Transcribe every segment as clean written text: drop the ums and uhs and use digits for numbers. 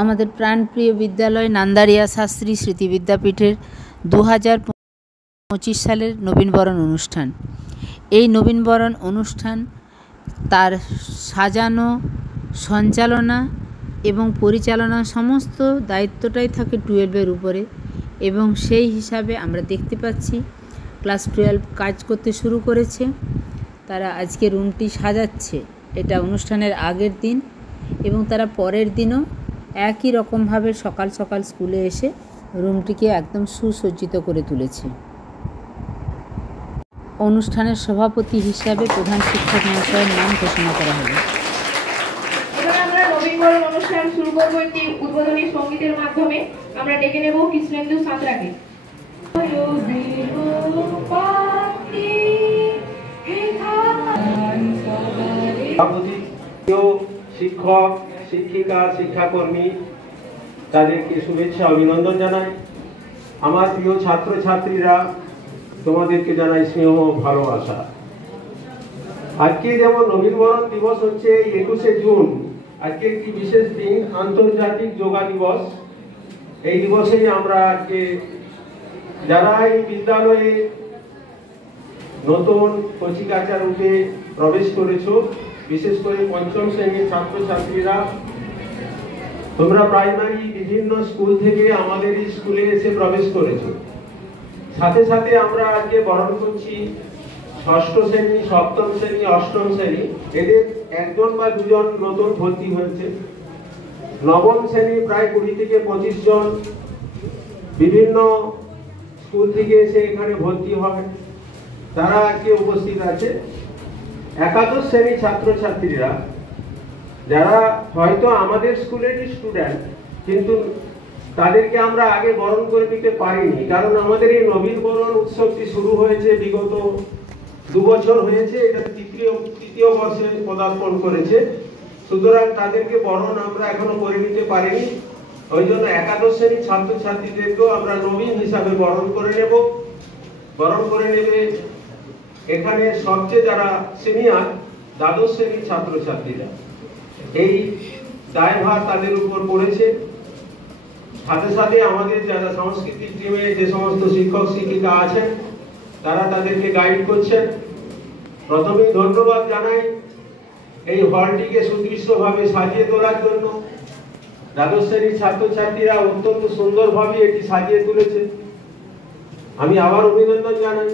আমাদের প্রাণপ্রিয় বিদ্যালয় নান্দারিয়া শাস্ত্রী স্মৃতি বিদ্যাপীঠের 2025 সালের নবীনবরণ অনুষ্ঠান। এই নবীনবরণ অনুষ্ঠান তার সাজানো, সঞ্চালনা এবং পরিচালনা সমস্ত দায়িত্বটাই থাকে 12-এর উপরে, এবং সেই হিসাবে আমরা দেখতে পাচ্ছি ক্লাস 12 কাজ করতে শুরু করেছে। তারা আজকে রুমটি সাজাচ্ছে, এটা অনুষ্ঠানের আগের দিন, এবং তারা পরের দিনও একই রকমভাবে সকাল সকাল স্কুলে এসে রুমটিকে একদম সুসজ্জিত করে তুলেছে। অনুষ্ঠানের সভাপতি হিসাবে প্রধান শিক্ষক মহাশয়ের নাম ঘোষণা করা হলো। এবার আমরা নবীনবরণ অনুষ্ঠান শুরু করব একটি উদ্বোধনী সঙ্গীতের মাধ্যমে। আমরা ডেকে নেব কৃষ্ণেন্দু সাঁতরাকে। শিক্ষক, শিক্ষিকা, শিক্ষাকর্মী তাদেরকে শুভেচ্ছা অভিনন্দন জানাই। আমার প্রিয় ছাত্রছাত্রীরা, তোমাদেরকে জানাই স্নেহ ভালোবাসা। আজকে যেমন নবীনবরণ দিবস হচ্ছে 21শে জুন, আজকে একটি বিশেষ দিন, আন্তর্জাতিক যোগা দিবস। এই দিবসে আমরা আজকে যারা এই বিদ্যালয়ে নতুন কচিকাঁচা রূপে প্রবেশ করেছো, বিশেষ করে পঞ্চম শ্রেণীর ছাত্রছাত্রীরা, তোমরা প্রাইমারি বিভিন্ন স্কুল থেকে আমাদের এই স্কুলে এসে প্রবেশ করেছো। সাথে সাথে আমরা আজকে বরণ করছি ষষ্ঠ শ্রেণী, সপ্তম শ্রেণী, অষ্টম শ্রেণী, এদের একজন বা দুজন নতুন ভর্তি হয়েছে। নবম শ্রেণী প্রায় 20 থেকে 25 জন বিভিন্ন স্কুল থেকে এসে এখানে ভর্তি হয়, তারা আজকে উপস্থিত আছে। একাদশ শ্রেণীর ছাত্রছাত্রীরা যারা হয়তো আমাদের স্কুলেরই স্টুডেন্ট, কিন্তু তাদেরকে আমরা আগে বরণ করে নিতে পারিনি, কারণ আমাদের এই নবীনবরণ উৎসবটি শুরু হয়েছে বিগত 2 বছর হয়েছে, এটা তৃতীয় বর্ষে পদার্পণ করেছে। সুতরাং তাদেরকে বরণ আমরা এখনো করে নিতে পারিনি। ওই জন্য একাদশ শ্রেণীর ছাত্রছাত্রীদেরকেও আমরা নবীন হিসাবে বরণ করে নেবে এখানে সবচেয়ে যারা সিনিয়র দ্বাদশ শ্রেণীর ছাত্রছাত্রীরা। এই দায়ভার তাদের উপর পড়েছে। সাথে সাথে আমাদের যারা সাংস্কৃতিক টিমে যে সমস্ত শিক্ষক শিক্ষিকা আছেন, তারা তাদেরকে গাইড করছেন। প্রথমেই ধন্যবাদ জানাই এই হলটিকে সুদৃশ্যভাবে সাজিয়ে তোলার জন্য। দ্বাদশ শ্রেণীর ছাত্রছাত্রীরা অত্যন্ত সুন্দরভাবে এটি সাজিয়ে তুলেছে, আমি আবার অভিনন্দন জানাই।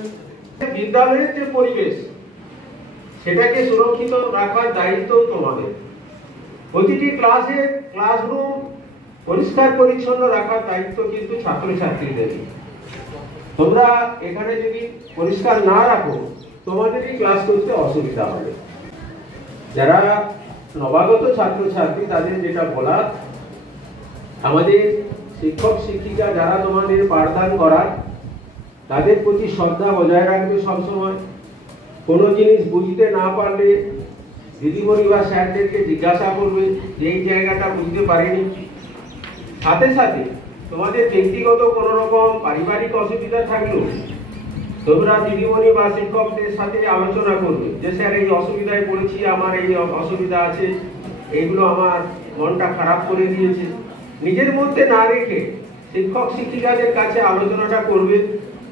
বিদ্যালয়ের যে পরিবেশ, সেটাকে সুরক্ষিত রাখার দায়িত্ব তোমাদের। প্রতিটি ক্লাসরুম পরিষ্কার পরিচ্ছন্ন রাখার দায়িত্ব কিন্তু ছাত্রছাত্রীদের। তোমরা এখানে যদি পরিষ্কার না রাখো, তোমাদেরই ক্লাস করতে অসুবিধা হবে। যারা নবাগত ছাত্রছাত্রী, তাদের যেটা বলা, আমাদের শিক্ষক শিক্ষিকা যারা তোমাদের পাঠদান করার, তাদের প্রতি শ্রদ্ধা বজায় রাখবে সবসময়। কোনো জিনিস বুঝতে না পারলে দিদিমণি বা স্যারদেরকে জিজ্ঞাসা করবে যে এই জায়গাটা বুঝতে পারিনি। সাথে সাথে তোমাদের ব্যক্তিগত কোনো রকম পারিবারিক অসুবিধা থাকলেও তোমরা দিদিমণি বা শিক্ষকদের সাথে আলোচনা করবে যে স্যার এই অসুবিধায় পড়েছি, আমার এই অসুবিধা আছে, এইগুলো আমার মনটা খারাপ করে দিয়েছে। নিজের মধ্যে না রেখে শিক্ষক শিক্ষিকাদের কাছে আলোচনাটা করবে,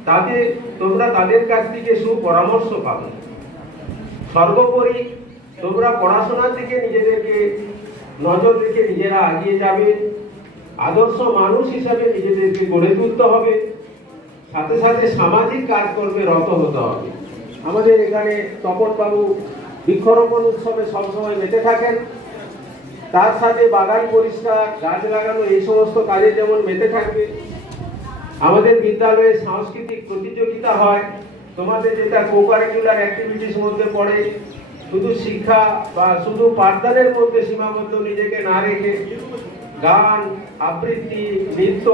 তাতে তোমরা তাদের কাছ থেকে সুপরামর্শ পাবে। সর্বোপরি তোমরা পড়াশোনার দিকে নিজেদেরকে নজর রেখে নিজেরা এগিয়ে যাবে। আদর্শ মানুষ হিসাবে নিজেদেরকে গড়ে তুলতে হবে। সাথে সাথে সামাজিক কাজকর্মে রত হতে হবে। আমাদের এখানে তপনবাবু বৃক্ষরোপণ উৎসবে সবসময় মেতে থাকেন, তার সাথে বাগান পরিষ্কার, গাছ লাগানো, এই সমস্ত কাজে যেমন মেতে থাকবে। আমাদের বিদ্যালয়ে সাংস্কৃতিক প্রতিযোগিতা হয়, তোমাদের যেটা কোকারিকুলার অ্যাক্টিভিটিস মধ্যে পড়ে। শুধু শিক্ষা বা শুধু পাঠদানের মধ্যে সীমাবদ্ধ নিজেকে না রেখে গান, আবৃত্তি, নৃত্য,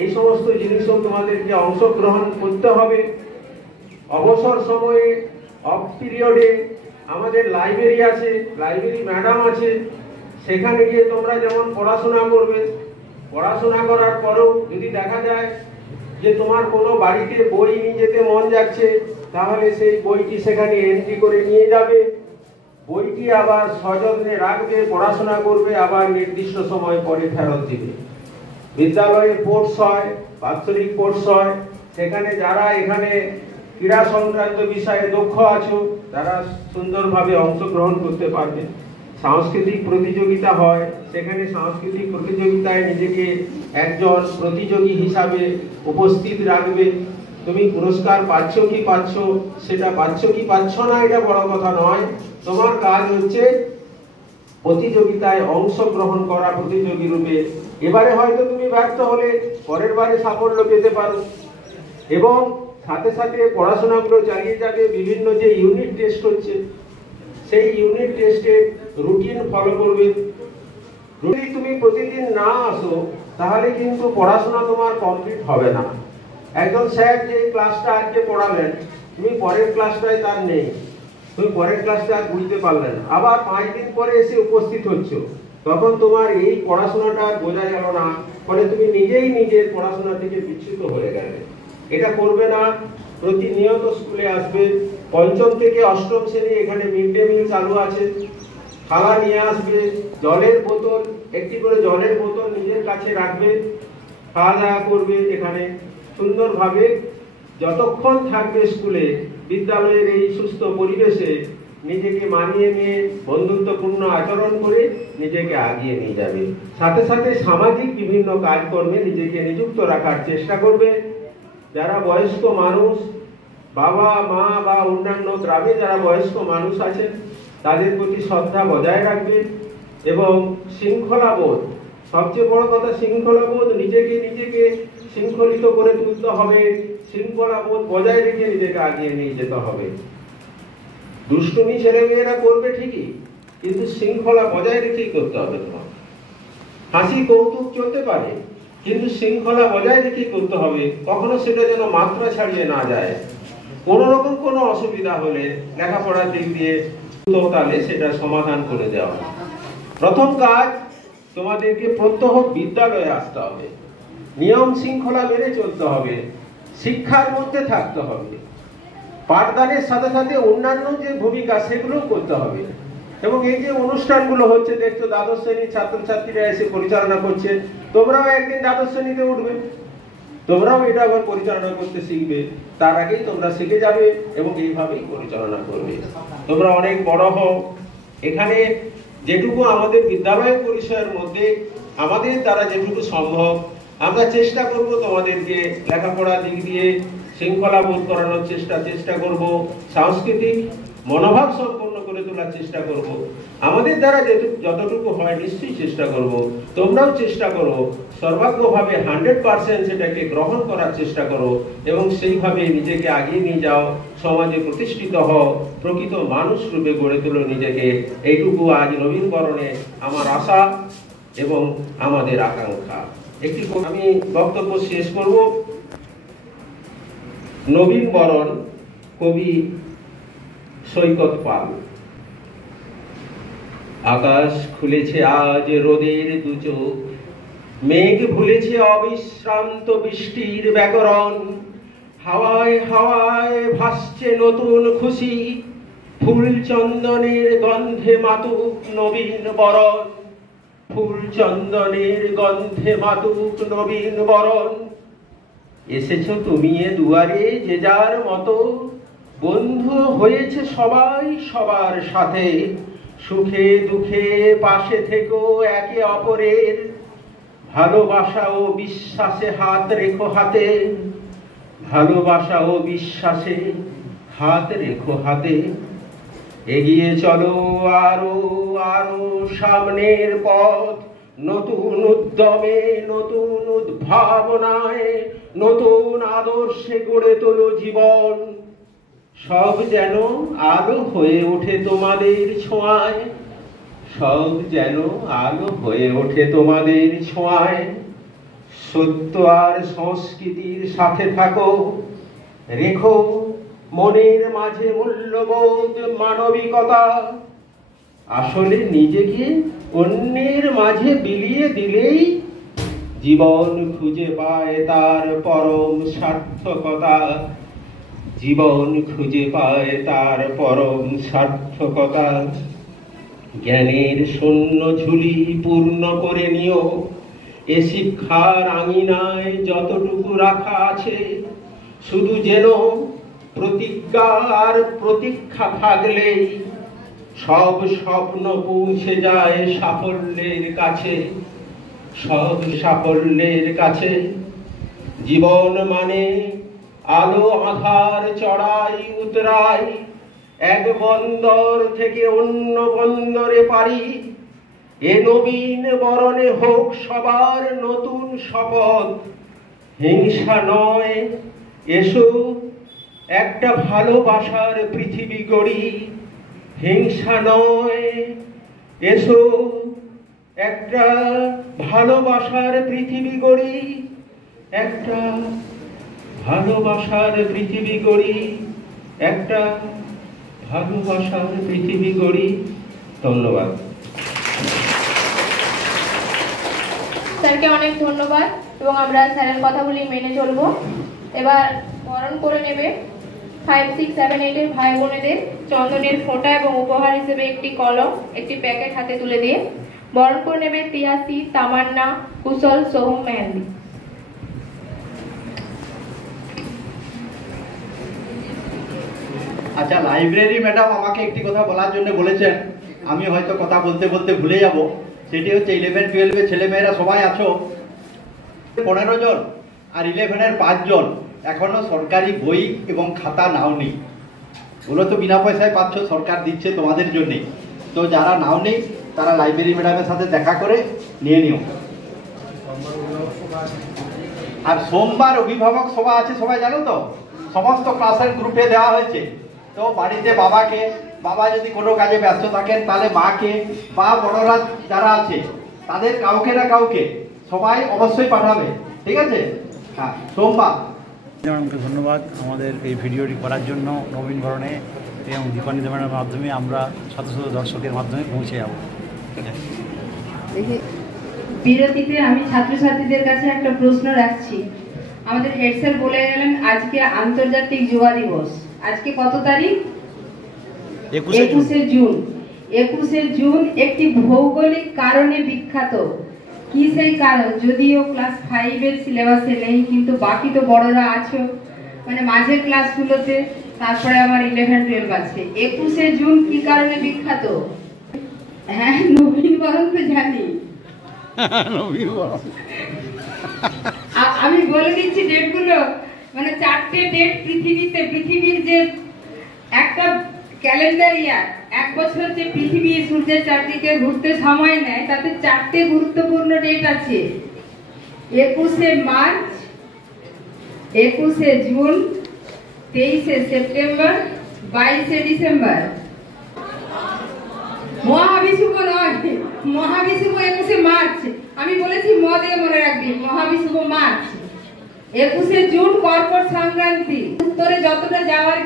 এই সমস্ত জিনিসও তোমাদেরকে অংশগ্রহণ করতে হবে। অবসর সময়ে, অফ পিরিয়ডে আমাদের লাইব্রেরি আছে, লাইব্রেরি ম্যাডাম আছে, সেখানে গিয়ে তোমরা যেমন পড়াশোনা করবে। পড়াশোনা করার পরেও যদি দেখা যায় যে তোমার কোনো বাড়িতে বই নিয়ে যেতে মন যাচ্ছে, তাহলে সেই বইটি সেখানে এন্ট্রি করে নিয়ে যাবে। বইটি আবার সযত্নে রাখবে, পড়াশোনা করবে, আবার নির্দিষ্ট সময় পরে ফেরত দিবে। বিদ্যালয়ে স্পোর্টস হয়, বাৎসরিক স্পোর্টস হয়, সেখানে যারা এখানে ক্রীড়া সংক্রান্ত বিষয়ে দক্ষ আছো তারা সুন্দরভাবে অংশগ্রহণ করতে পারবে। সাংস্কৃতিক প্রতিযোগিতা হয়, সেখানে সাংস্কৃতিক প্রতিযোগিতায় নিজেকে একজন প্রতিযোগী হিসাবে উপস্থিত রাখবে। তুমি পুরস্কার পাচ্ছ কি পাচ্ছ, সেটা পাচ্ছ কি পাচ্ছ না এটা বড় কথা নয়, তোমার কাজ হচ্ছে প্রতিযোগিতায় অংশগ্রহণ করা প্রতিযোগী রূপে। এবারে হয়তো তুমি ব্যর্থ হলে পরের বারে সাফল্য পেতে পারো। এবং সাথে সাথে পড়াশোনাগুলো চালিয়ে যাবে। বিভিন্ন যে ইউনিট টেস্ট হচ্ছে সেই ইউনিট টেস্টে রুটিন ফলো করবে। যদি তুমি প্রতিদিন না আসো তাহলে কিন্তু পড়াশোনা তোমার কমপ্লিট হবে না। একজন স্যার যে ক্লাসটা আজকে পড়ালেন, তুমি পরের ক্লাসটায় তার নেই, তুমি পরের ক্লাসটা আর বুঝতে পারলে না, আবার 5 দিন পরে এসে উপস্থিত হচ্ছ, তখন তোমার এই পড়াশোনাটা বোঝা গেল না, ফলে তুমি নিজেই নিজের পড়াশোনা থেকে বিচ্যুত হয়ে গেলে। এটা করবে না। প্রতিনিয়ত স্কুলে আসবে। 5ম থেকে 8ম শ্রেণী এখানে মিড ডে মিল চালু আছে। খাবার নিয়ে আসবে, জলের বোতল, একটি করে জলের বোতল নিজের কাছে রাখবে, খাওয়া দাওয়া করবে। এখানে সুন্দরভাবে যতক্ষণ থাকবে স্কুলে, বিদ্যালয়ের এই সুস্থ পরিবেশে নিজেকে মানিয়ে নিয়ে বন্ধুত্বপূর্ণ আচরণ করে নিজেকে আগিয়ে নিয়ে যাবে। সাথে সাথে সামাজিক বিভিন্ন কাজকর্মে নিজেকে নিযুক্ত রাখার চেষ্টা করবে। যারা বয়স্ক মানুষ, বাবা মা বা অন্যান্য গ্রামে যারা বয়স্ক মানুষ আছেন তাদের প্রতি শ্রদ্ধা বজায় রাখবে। এবং শৃঙ্খলাবোধ, সবচেয়ে বড় কথা শৃঙ্খলাবোধ, নিজেকে শৃঙ্খলিত করে তুলতে হবে। শৃঙ্খলাবোধ বজায় রেখে নিজেকে আগিয়ে নিয়ে যেতে হবে। দুষ্টুমি ছেলেমেয়েরা করবে ঠিকই, কিন্তু শৃঙ্খলা বজায় রেখেই করতে হবে। তোমার হাসি কৌতুক চলতে পারে, কিন্তু শৃঙ্খলা বজায় রেখেই করতে হবে। কখনো সেটা যেন মাত্রা ছাড়িয়ে না যায়। কোনো রকম কোনো অসুবিধা হলে লেখাপড়ার দিক দিয়ে তাহলে সেটা সমাধান করে দেওয়া। প্রথম কাজ, তোমাদেরকে প্রত্যহ বিদ্যালয়ে আসতে হবে, নিয়ম শৃঙ্খলা মেনে চলতে হবে, শিক্ষার মধ্যে থাকতে হবে, পাঠদানের সাথে সাথে অন্যান্য যে ভূমিকা সেগুলো করতে হবে। এবং এই যে অনুষ্ঠানগুলো হচ্ছে দেখছো, দ্বাদশ শ্রেণীর ছাত্রছাত্রীরা এসে পরিচালনা করছে, তোমরাও একদিন দ্বাদশ শ্রেণীতে উঠবে, তোমরাও এটা আবার পরিচালনা করতে শিখবে। তার আগেই তোমরা শিখে যাবে এবং এইভাবেই পরিচালনা করবে। তোমরা অনেক বড় হও। এখানে যেটুকু আমাদের বিদ্যালয় পরিসরের মধ্যে আমাদের দ্বারা যেটুকু সম্ভব আমরা চেষ্টা করব তোমাদেরকে লেখাপড়ার দিক দিয়ে শৃঙ্খলা বোধ করানোর চেষ্টা করব, সাংস্কৃতিক মনোভাব সম্পন্ন করে তোলার চেষ্টা করব। আমাদের দ্বারা যতটুকু হয় নিশ্চয়ই চেষ্টা করব। তোমরাও চেষ্টা করো, সর্বাগ্রভাবে 100% সেটাকে গ্রহণ করার চেষ্টা করো এবং সেইভাবে নিজেকে আগিয়ে নিয়ে যাও, সমাজে প্রতিষ্ঠিত হও, প্রকৃত মানুষ রূপে গড়ে তোলো নিজেকে। এইটুকু আজ নবীনবরণে আমার আশা এবং আমাদের আকাঙ্ক্ষা। আমি বক্তব্য শেষ করব। নবীনবরণ, কবি সৈকত পাল। আকাশ খুলেছে আজ রোদের দুচোখ, মেঘ ভুলেছে অবিশ্রান্ত বৃষ্টির ব্যাকরণ, হাওয়ায় হাওয়ায় ভাসছে নতুন খুশি, ফুল চন্দনের গন্ধে মাতুক নবীন বরণ, ফুল চন্দনের গন্ধে মাতুক নবীন বরণ। এসেছো তুমি এ দুয়ারে যে যার মতো, বন্ধু হয়েছে সবাই সবার সাথে, সুখে দুঃখে পাশে থেকো একে অপরের, ভালোবাসা ও বিশ্বাসে হাত রেখো হাতে, ভালোবাসা ও বিশ্বাসে হাত রেখো হাতে। এগিয়ে চলো আরো আরো সামনের পথ, নতুন উদ্যমে নতুন উদ্ভাবনায় নতুন আদর্শে গড়ে তোলো জীবন। সব যেন আলো হয়ে ওঠে তোমাদের ছোঁয়ায়, সব যেন আলো হয়ে ওঠে তোমাদের ছোঁয়ায়। সত্য আর সংস্কৃতির সাথে থাকো, রেখো মনের মাঝে মূল্যবোধ মানবিকতা। আসলে নিজেকে অন্যের মাঝে বিলিয়ে দিলেই জীবন খুঁজে পায় তার পরম সার্থকতা, জীবন খুঁজে পায় তার পরম সার্থকতা। জ্ঞানের শূন্য ঝুলি পূর্ণ করে নিও। এ শিক্ষার আঙিনায় যতটুকু রাখা আছে, শুধু যেন প্রতিজ্ঞা আর প্রতীক্ষা থাকলেই সব স্বপ্ন পৌঁছে যায় সাফল্যের কাছে, সব সাফল্যের কাছে। জীবন মানে আলো আধার চড়াই উতরাই, এক বন্দর থেকে অন্য বন্দরে পারি। এ নবীন বরণে হোক সবার নতুন শপথ, হিংসা নয়, এসো একটা ভালোবাসার পৃথিবী গড়ি। হিংসা নয়, এসো একটা ভালোবাসার পৃথিবী গড়ি, একটা ভালোবাসার পৃথিবী গড়ি, একটা ভালোবাসার পৃথিবী গড়ি। ধন্যবাদ। স্যারকে অনেক ধন্যবাদ এবং আমরা স্যারের কথাগুলি মেনে চলব। এবার বরণ করে নেবে 5, 6, 7, 8 এর ভাই বোনেদের চন্দনের ফোঁটা এবং উপহার হিসেবে একটি কলম, একটি প্যাকেট হাতে তুলে দিয়ে বরণ করে নেবে তিয়াসি, তামান্না, কুশল, সোহম, মেহেন্দি। আচ্ছা, লাইব্রেরি ম্যাডাম আমাকে একটি কথা বলার জন্য বলেছেন, আমি হয়তো কথা বলতে বলতে ভুলে যাব। সেটি হচ্ছে 11, 12 ছেলেমেয়েরা সবাই আছো, 15 জন, আর 11-এর 5 জন এখনো সরকারি বই এবং খাতা নাওনি। ওগুলো তো বিনা পয়সায় পাচ্ছ, সরকার দিচ্ছে তোমাদের জন্যে। তো যারা নাওনি তারা লাইব্রেরি ম্যাডামের সাথে দেখা করে নিয়ে নিও। আর সোমবার অভিভাবক সভা আছে, সবাই জানো তো, সমস্ত ক্লাসের গ্রুপে দেওয়া হয়েছে। তো বাড়িতে বাবাকে, বাবা যদি কোনো কাজে ব্যস্ত থাকেন তাহলে মাকে, বা বড়রা যারা আছে তাদের কাউকে না কাউকে সবাই অবশ্যই পাঠাবে, ঠিক আছে? হ্যাঁ, সোমবার। ম্যাডামকে ধন্যবাদ আমাদের এই ভিডিওটি করার জন্য। নবীন বরণে এবং দীপান্বিতা ম্যাডামের মাধ্যমে আমরা শত শত দর্শকের মাধ্যমে পৌঁছে যাব। ঠিক আছে, বিরতিতে আমি ছাত্রছাত্রীদের কাছে একটা প্রশ্ন রাখছি। আমাদের হেড স্যার বলে গেলেন আজকে আন্তর্জাতিক যুবা দিবস। আজকে কত তারিখ? 21শে জুন। 21শে জুন একটি ভৌগোলিক কারণে বিখ্যাত। কি সেই কারণ? যদিও ক্লাস 5 এর সিলেবাসে নেই, কিন্তু বাকি তো বড়রা আছো, মানে মাঝের ক্লাসগুলোতে, তারপরে আমার 11, 12 আছে। 21শে জুন কি কারণে বিখ্যাত? হ্যাঁ, নবীন বরণ তো জানি। আমি বলে দিচ্ছি ডেটগুলো, মানে 4টে ডেট পৃথিবীতে, পৃথিবীর যে একটা ক্যালেন্ডার ইয়ার, এক বছর যে পৃথিবী সূর্যের চারদিকে ঘুরতে সময় নেয়, তাতে 4টে গুরুত্বপূর্ণ ডেট আছে। 21শে মার্চ, 21শে জুন, 23শে সেপ্টেম্বর, 22শে ডিসেম্বর। মহাবিষুব নয়, মহাবিষুব 21শে মার্চ। আমি বলেছি দিয়ে মনে রাখবি, মহাবিষুব মার্চ। 21শে জুন কর্কট সংক্রান্তি। উত্তরে যতটা যাওয়ার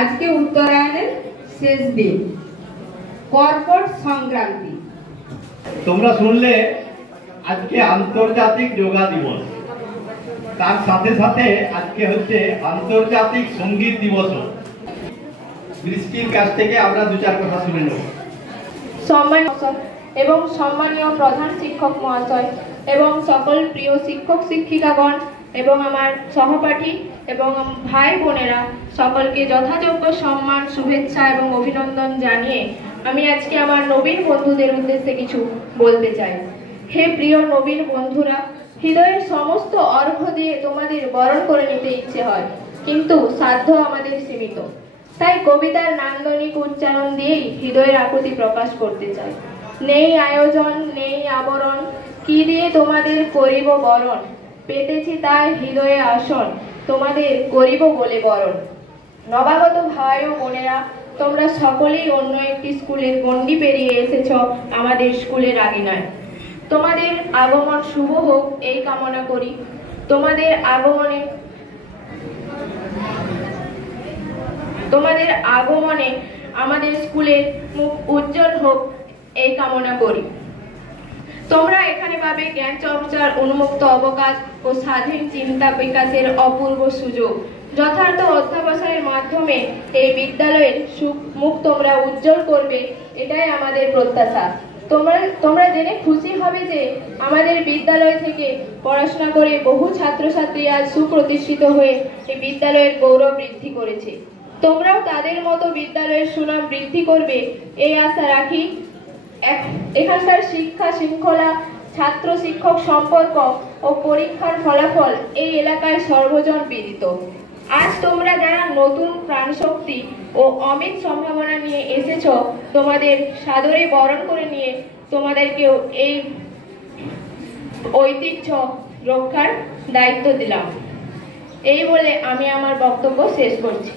আজকে উত্তরায়ণের শেষ দিন, কর্কট সংক্রান্তি। তোমরা শুনলে আজকে আন্তর্জাতিক যোগা দিবস, তার সাথে সাথে আজকে হচ্ছে আন্তর্জাতিক সঙ্গীত দিবস। বৃষ্টির কাছ থেকে আমরা 2-4 কথা শুনে নেব। এবং সম্মানীয় প্রধান শিক্ষক মহাশয় এবং সকল প্রিয় শিক্ষক শিক্ষিকাগণ এবং আমার সহপাঠী এবং ভাই বোনেরা, সকলকে যথাযোগ্য সম্মান, শুভেচ্ছা এবং অভিনন্দন জানিয়ে আমি আজকে আমার নবীন বন্ধুদের উদ্দেশ্যে কিছু বলতে চাই। হে প্রিয় নবীন বন্ধুরা, হৃদয়ের সমস্ত অর্ঘ্য দিয়ে তোমাদের বরণ করে নিতে ইচ্ছে হয়, কিন্তু সাধ্য আমাদের সীমিত। তাই কবিতার নান্দনিক উচ্চারণ দিয়েই হৃদয়ের আকুতি প্রকাশ করতে চাই। নেই আয়োজন, নেই আবরণ, কি দিয়ে তোমাদের করিব বরণ, পেতেছি তাই হৃদয়ে আসন, তোমাদের করিব বলে বরণ। নবাগত ভাই ও বোনেরা, তোমরা সকলেই অন্য একটি স্কুলের গণ্ডি পেরিয়ে এসেছ আমাদের স্কুলের আগিনায়। তোমাদের আগমন শুভ হোক এই কামনা করি। তোমাদের আগমনে আমাদের স্কুলের মুখ উজ্জ্বল হোক এই কামনা করি। তোমরা এখানে পাবে জ্ঞান চর্চার উন্মুক্ত অবকাশ ও স্বাধীন চিন্তা বিকাশের অপূর্ব সুযোগ। যথার্থ অধ্যাবসায়ের মাধ্যমে এই বিদ্যালয়ের মুখ তোমরা উজ্জ্বল করবে এটাই আমাদের প্রত্যাশা। তোমরা জেনে খুশি হবে যে আমাদের বিদ্যালয় থেকে পড়াশোনা করে বহু ছাত্রছাত্রী আজ সুপ্রতিষ্ঠিত হয়ে এই বিদ্যালয়ের গৌরব বৃদ্ধি করেছে। তোমরাও তাদের মতো বিদ্যালয়ের সুনাম বৃদ্ধি করবে এই আশা রাখি। এখানকার শিক্ষা শৃঙ্খলা, ছাত্র শিক্ষক সম্পর্ক ও পরীক্ষার ফলাফল এই এলাকায় সর্বজন বিদিত। আজ তোমরা যারা নতুন প্রাণশক্তি ও অমিত সম্ভাবনা নিয়ে এসেছ, তোমাদের সাদরে বরণ করে নিয়ে তোমাদেরকেও এই ঐতিহ্য রক্ষার দায়িত্ব দিলাম। এই বলে আমি আমার বক্তব্য শেষ করছি।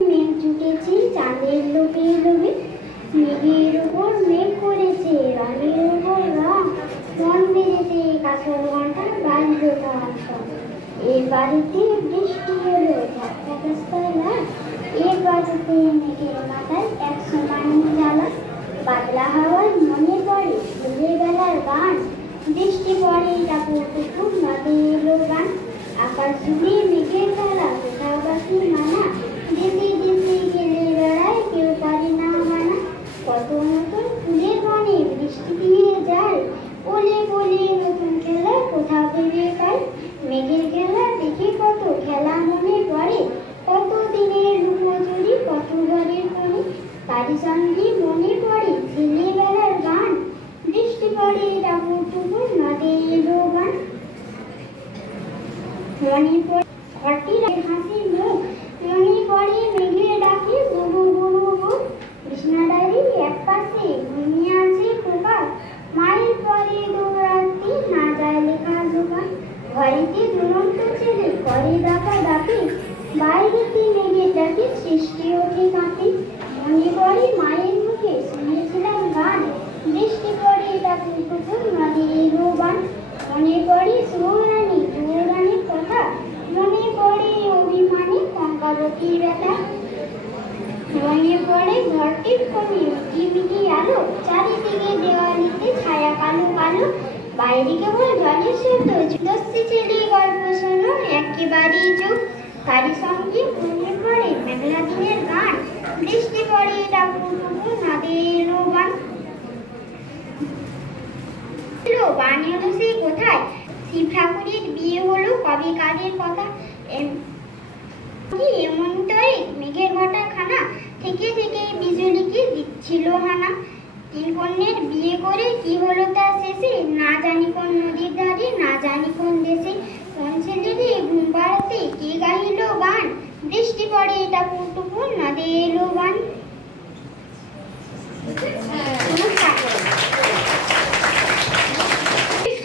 মেঘ জুটেছে চাঁদের লোভে লোভে, মেঘের উপর মেঘ করেছে রঙের উপর রং, মন বেড়েছে কাঁচর ঘন্টা বাজলো টন টন। এ বাড়িতে বৃষ্টি হলো ঝাপটাকাস্তলা, এ বাড়িতে মেঘের মাথায় 100 মানুষ জ্বালা। বাদলা হাওয়ার মনে পড়ে ফুলের বেলার গান, বৃষ্টি পড়ে টাপুর টুকুর নদে এলো গান। আকাশ জুড়ে মেঘের তারা কোথাও বাকি মানা, যেতে যেতে গেলে বেড়ায় কেউ পারে না মানা। কত নতুন ফুলের বনে বৃষ্টি দিয়ে যায়, ওলে বলে নতুন খেলা কোথাও ভেবে পায়। মেঘের খেলা দেখে কত খেলা মনে পড়ে, কত দিনের লুকোচুরি কত ঘরের কোণে। তারই সঙ্গে মনে পড়ে ছেলেবেলার গান, বৃষ্টি পড়ে টাপুর টুকুর নদে এলো গান। মনে পড়ে ঘরটির হাসির মুখ, মনে পড়ে মেঘের ডাকে গুরু গুরু গুরু। বিছনাদারি এক পাশে ঘুমিয়ে আছে খোকা, মায়ের পরে দৌড়াতে না যায় লেখা জোকা। ঘরেতে দুরন্ত ছেলে করে ডাকা ডাকে, বাইরেতে মেঘের ডাকে সৃষ্টি ওঠে কাঁপে। মনে পড়ে মায়ের মুখে শুনেছিলাম গান, বৃষ্টি পড়ে টাপুর টুকুর নদে এলো গান। মনে পড়ে সুরানি সুরানির কথা, মনে পড়ে অভিমানী কঙ্কাবতীর ব্যথা। মনে পড়ে ঘরটির কোণে মিটি আলো, চারিদিকে দেওয়ালিতে ছায়া কালো কালো। বাইরে কেবল জলের শব্দ, দস্যি ছেলে গল্প শোনো একেবারেই চুপ। তারই সঙ্গে মনে পড়ে মেঘলা দিনের গান, বৃষ্টি পড়ে টাপুর টুকুর নদে এলো গান। বাণী হলো সেই কোথায়, শিব ঠাকুরের বিয়ে হলো কবে কাদের কথা। এমনটাই মেঘের ঘটা খানা, থেকে থেকে বিজুলিকে দিচ্ছিল হানা। তিন কন্যের বিয়ে করে কি হলো তার শেষে, না জানি কোন নদীর ধারে না জানি কোন দেশে। কোন ছেলেরে ঘুম পাড়াতে কে গাইল গান, বৃষ্টি পড়ে টাপুর টুকুর নদে এলো গান।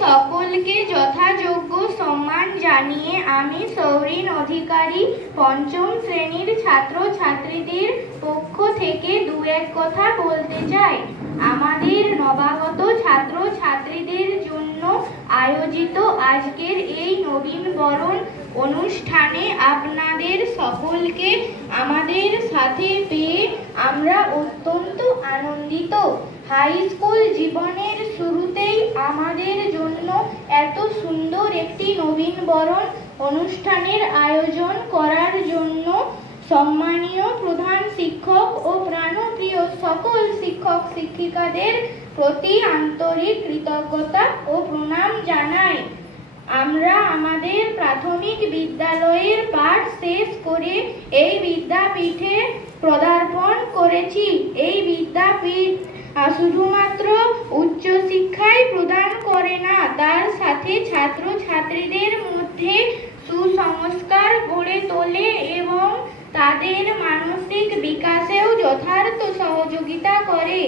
সকলকে যথাযোগ্য সম্মান জানিয়ে আমি সৌরিন অধিকারী পঞ্চম শ্রেণীর ছাত্র ছাত্রীদের পক্ষ থেকে দু এক কথা বলতে চাই। আমাদের নবাগত ছাত্র ছাত্রীদের জন্য আয়োজিত আজকের এই নবীন বরণ অনুষ্ঠানে আপনাদের সকলকে আমাদের সাথে পেয়ে আমরা অত্যন্ত আনন্দিত। হাই স্কুল জীবনের শুরুতেই আমাদের জন্য এত সুন্দর একটি নবীনবরণ অনুষ্ঠানের আয়োজন করার জন্য সম্মানীয় প্রধান শিক্ষক ও প্রাণপ্রিয় সকল শিক্ষক শিক্ষিকাদের প্রতি আন্তরিক কৃতজ্ঞতা ও প্রণাম জানাই। আমরা আমাদের প্রাথমিক বিদ্যালয়ের পাঠ শেষ করে এই বিদ্যাপীঠে পদার্পণ করেছি। এই বিদ্যাপীঠ শুধুমাত্র উচ্চশিক্ষাই প্রদান করে না, তার সাথে ছাত্র ছাত্রীদের মধ্যে সুসংস্কার গড়ে তোলে এবং তাদের মানসিক বিকাশেও যথার্থ সহযোগিতা করে।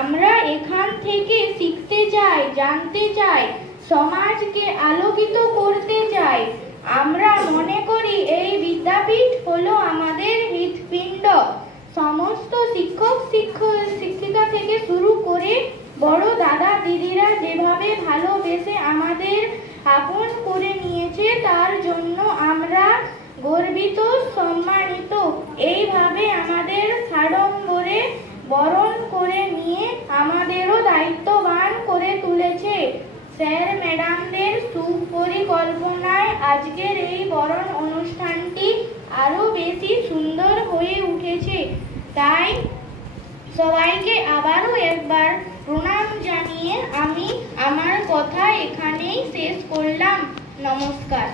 আমরা এখান থেকে শিখতে চাই, জানতে চাই, সমাজকে আলোকিত করতে চাই। আমরা মনে করি এই বিদ্যাপীঠ হলো আমাদের হৃৎপিণ্ড। সমস্ত শিক্ষক শিক্ষিকা থেকে শুরু করে বড় দাদা দিদিরা যেভাবে ভালোবেসে আমাদের আপন করে নিয়েছে তার জন্য আমরা গর্বিত, সম্মানিত। এইভাবে আমাদের সাড়ম্বরে বরণ করে নিয়ে আমাদেরও দায়িত্ববান করে তুলেছে। স্যার ম্যাডামদের সুপরিকল্পনায় আজকের এই বরণ অনুষ্ঠানটি আরো বেশি সুন্দর হয়ে উঠেছে। তাই সবাইকে আবারও একবার প্রণাম জানিয়ে আমি আমার কথা এখানেই শেষ করলাম। নমস্কার।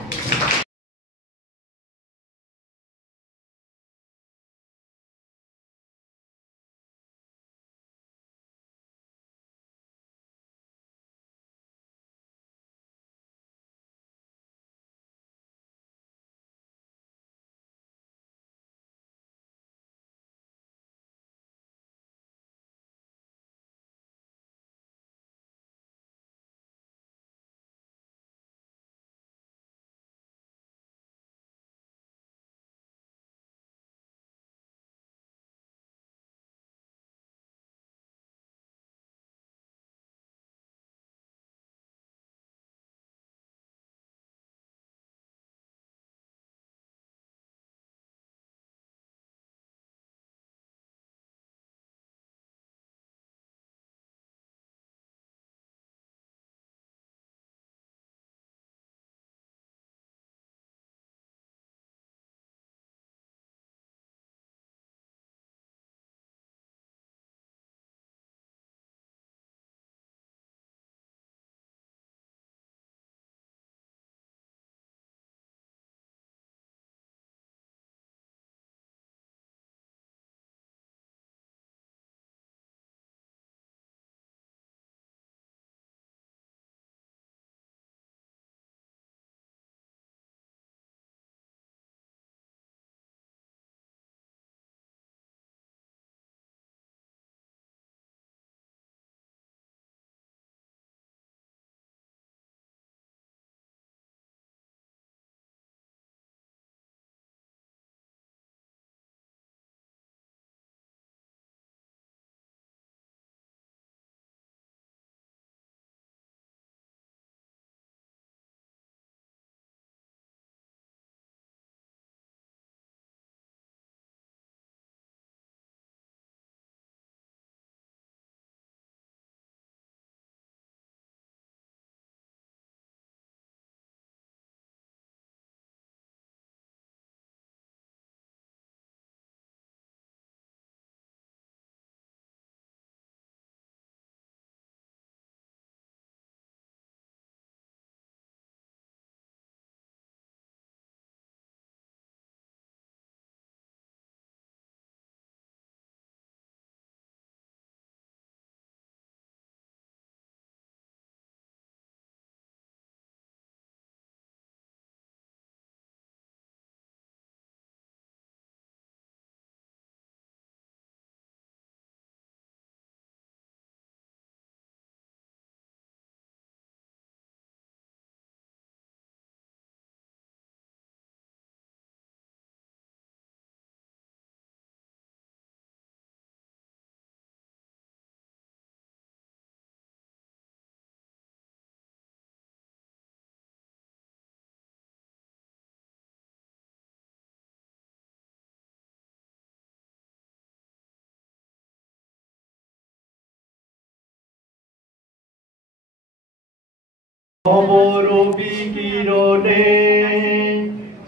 রবি কিরণে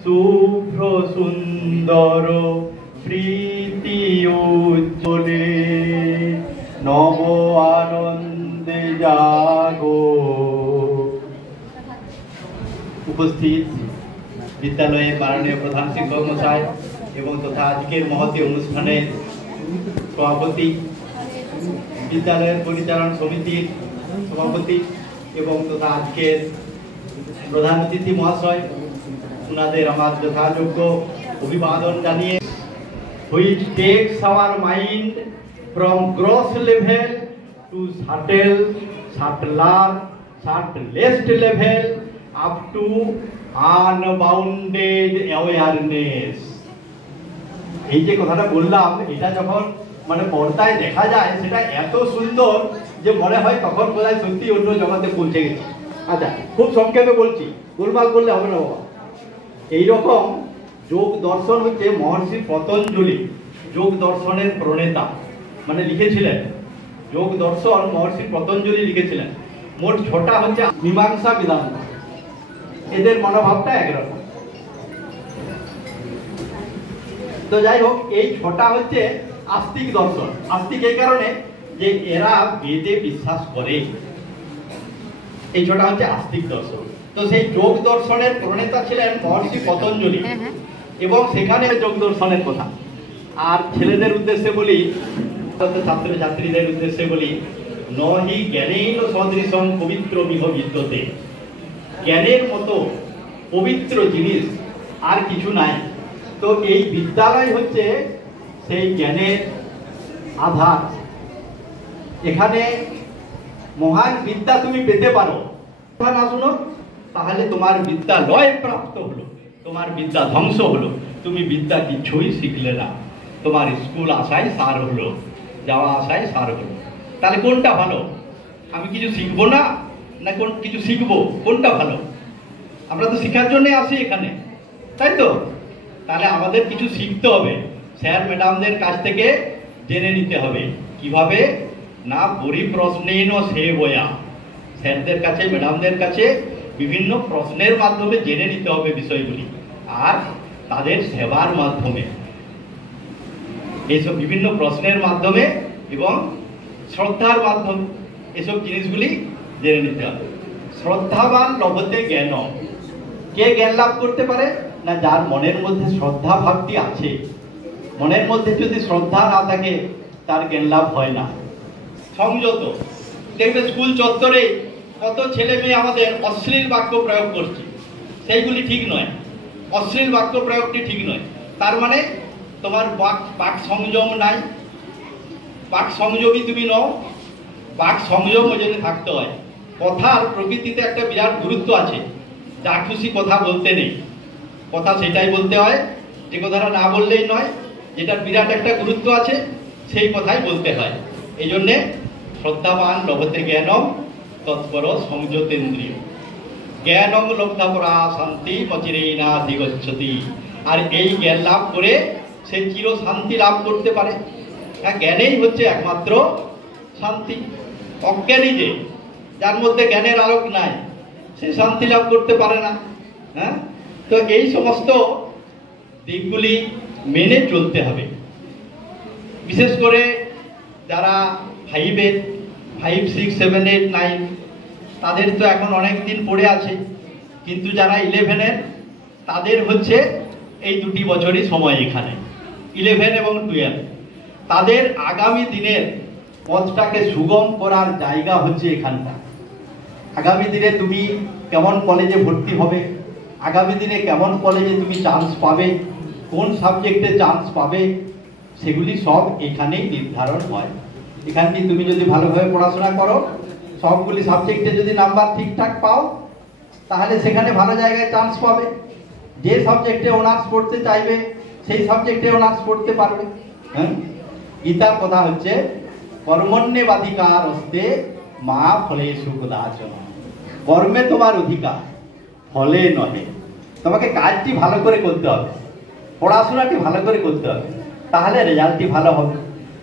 শুভ্র সুন্দর প্রীতি উজ্জ্বলে নব আনন্দে জাগো। উপস্থিত বিদ্যালয়ের মাননীয় প্রধান শিক্ষক মশাই এবং তথা আজকের মহতী অনুষ্ঠানের সভাপতি, বিদ্যালয়ের পরিচালন সমিতির সভাপতি এবং তথা আজকের প্রধান অতিথি মহাশয়, ওনাদের আমার যথাযোগ্য অভিবাদন জানিয়ে, which takes our mind from gross level to subtler, subtlest level up to unbounded awareness. এই যে কথাটা বললাম, এটা যখন মানে পর্দায় দেখা যায় সেটা এত সুন্দর যে মনে হয় তখন বোধহয় সত্যি অন্য জগতে পৌঁছে গেছি। আচ্ছা, খুব সংক্ষেপে বলছি, গোলমাল করলে হবে না বাবা। এইরকম যোগ দর্শন হচ্ছে মহর্ষি পতঞ্জলি যোগ দর্শনের প্রণেতা। মানে লিখেছিলেন। যোগ দর্শন মহর্ষি পতঞ্জলি লিখেছিলেন। মোট 6টা হচ্ছে মীমাংসা বেদান্ত। এদের মনোভাবটা একরকম। তো যাই হোক, এই 6টা হচ্ছে আস্তিক দর্শন। আস্তিক এই কারণে যে এরা বেদে বিশ্বাস করে। এই 6টা হচ্ছে আস্তিক দর্শন। তো সেই যোগ দর্শনের প্রণেতা ছিলেন মহর্ষি পতঞ্জলি, এবং সেখানে যোগ দর্শনের কথা। আর ছেলেদের উদ্দেশ্যে বলি, ছাত্রছাত্রীদের উদ্দেশ্যে বলি, নহি জ্ঞানেন সদৃশং পবিত্র মিহ বিদ্যতে। জ্ঞানের মতো পবিত্র জিনিস আর কিছু নাই। তো এই বিদ্যালয় হচ্ছে সেই জ্ঞানের আধার। এখানে মহান বিদ্যা তুমি পেতে পারো, না শুনো, তাহলে তোমার বিদ্যা লয় প্রাপ্ত হলো, তোমার বিদ্যা ধ্বংস হলো, তুমি বিদ্যা কিছুই শিখলে না, তোমার স্কুল আসাই সার হলো, যাওয়া আসাই সার হলো। তাহলে কোনটা ভালো? আমি কিছু শিখবো না, না কিছু শিখবো, কোনটা ভালো? আমরা তো শিক্ষার জন্য আসি এখানে, তাই তো? তাহলে আমাদের কিছু শিখতে হবে, স্যার ম্যাডামদের কাছ থেকে জেনে নিতে হবে। কিভাবে না? পরিপ্রশ্নেন সে বয়া। স্যারদের কাছে ম্যাডামদের কাছে বিভিন্ন প্রশ্নের মাধ্যমে জেনে নিতে হবে বিষয়গুলি, আর তাদের সেবার মাধ্যমে, এইসব বিভিন্ন প্রশ্নের মাধ্যমে এবং শ্রদ্ধার মাধ্যমে এসব জিনিসগুলি জেনে নিতে হবে। শ্রদ্ধাবান লভতে জ্ঞান। কে জ্ঞান লাভ করতে পারে? না যার মনের মধ্যে শ্রদ্ধা ভাবটি আছে। মনের মধ্যে যদি শ্রদ্ধা না থাকে তার জ্ঞান লাভ হয় না। সংযত। দেখবে স্কুল চত্বরে কত ছেলে মেয়ে আমাদের অশ্লীল বাক্য প্রয়োগ করছে, সেইগুলি ঠিক নয়। অশ্লীল বাক্য প্রয়োগটি ঠিক নয়। তার মানে তোমার বাক সংযম নাই, বাক সংযমী তুমি নও। বাক সংযম ওই জন্য থাকতে হয়। কথার প্রকৃতিতে একটা বিরাট গুরুত্ব আছে। যা খুশি কথা বলতে নেই, কথা সেটাই বলতে হয়, যে কথাটা না বললেই নয়। যেটার বিরাট একটা গুরুত্ব আছে সেই কথাই বলতে হয়। এই জন্যে শ্রদ্ধাবান লভতে জ্ঞানম তৎপর সংযতেন্দ্রিয়। জ্ঞানম লব্ধা পরা শান্তি মচিরেণাধিগচ্ছতি। আর এই জ্ঞান লাভ করে সে চির শান্তি লাভ করতে পারে। জ্ঞানেই হচ্ছে একমাত্র শান্তি। অজ্ঞানী যে, যার মধ্যে জ্ঞানের আলোক নাই, সে শান্তি লাভ করতে পারে না। হ্যাঁ, তো এই সমস্ত দিকগুলি মেনে চলতে হবে। বিশেষ করে যারা 5, 6, 7, 8, 9 তাদের তো এখন অনেক দিন পড়ে আছে, কিন্তু যারা 11-এর তাদের হচ্ছে এই 2টি বছরই সময় এখানে, 11 এবং 12। তাদের আগামী দিনের পথটাকে সুগম করার জায়গা হচ্ছে এখানটা। আগামী দিনে তুমি কেমন কলেজে ভর্তি হবে, আগামী দিনে কেমন কলেজে তুমি চান্স পাবে, কোন সাবজেক্টে চান্স পাবে, সেগুলি সব এখানেই নির্ধারণ হয়। এখানে তুমি যদি ভালোভাবে পড়াশোনা করো, সবগুলি সাবজেক্টে যদি নাম্বার ঠিকঠাক পাও, তাহলে সেখানে ভালো জায়গায় চান্স পাবে। যে সাবজেক্টে অনার্স পড়তে চাইবে সেই সাবজেক্টে অনার্স পড়তে পারবে। হ্যাঁ, গীতার কথা হচ্ছে কর্মণ্যেবাধিকার হস্তে মা ফলেষু কদাচন। কর্মে তোমার অধিকার, ফলে নহে। তোমাকে কাজটি ভালো করে করতে হবে, পড়াশোনাটি ভালো করে করতে হবে, তাহলে রেজাল্টটি ভালো হবে।